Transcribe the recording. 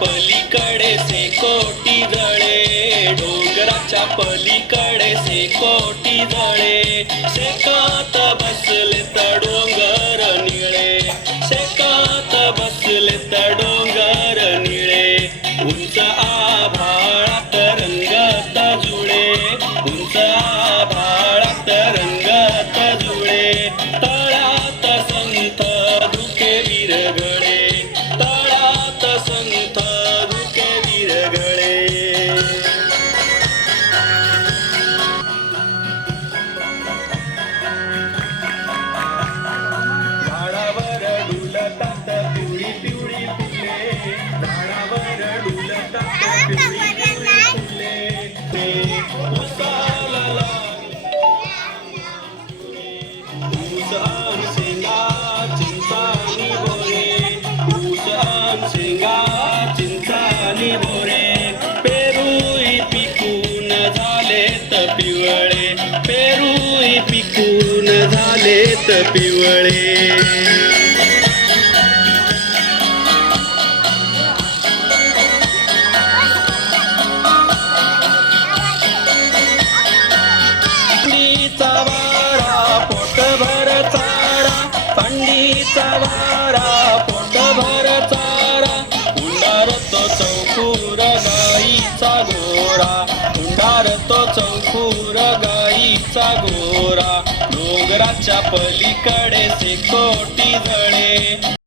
पलीकडे से कोटी जळे, डोंगराच्या पलीकडे से कोटी जळे. शेकात बसले तर डोंगर निळे, शेकात बसले तर डोंगर निळे. उंच आभाळात रंगत जुळे, उंच आभाळात रंगत जुळे. तळात संत धुके विरघळे, तळात संत धुके विरघळे. झाडावर डुलतात पिवळी पिवळी फुले, झाडावर डुलतात पिवळी पिवळी फुले. उसाला ऊस आन शेंगा चिंचानी बोरे, ऊस आन शेंगा चिंचानी बोरे. पेरूई पिकून झालेत पिवळे, पेरूई पिकून झालेत पिवळे. थंडीचा वारा पोटभर चारा, थंडीचा वारा पोटभर चारा. उंडारतो चौकूर गाईचा गोरा, उंडारतो चौकूर गाईचा गोरा. डोंगराच्या पलीकडे से कोटी जळे,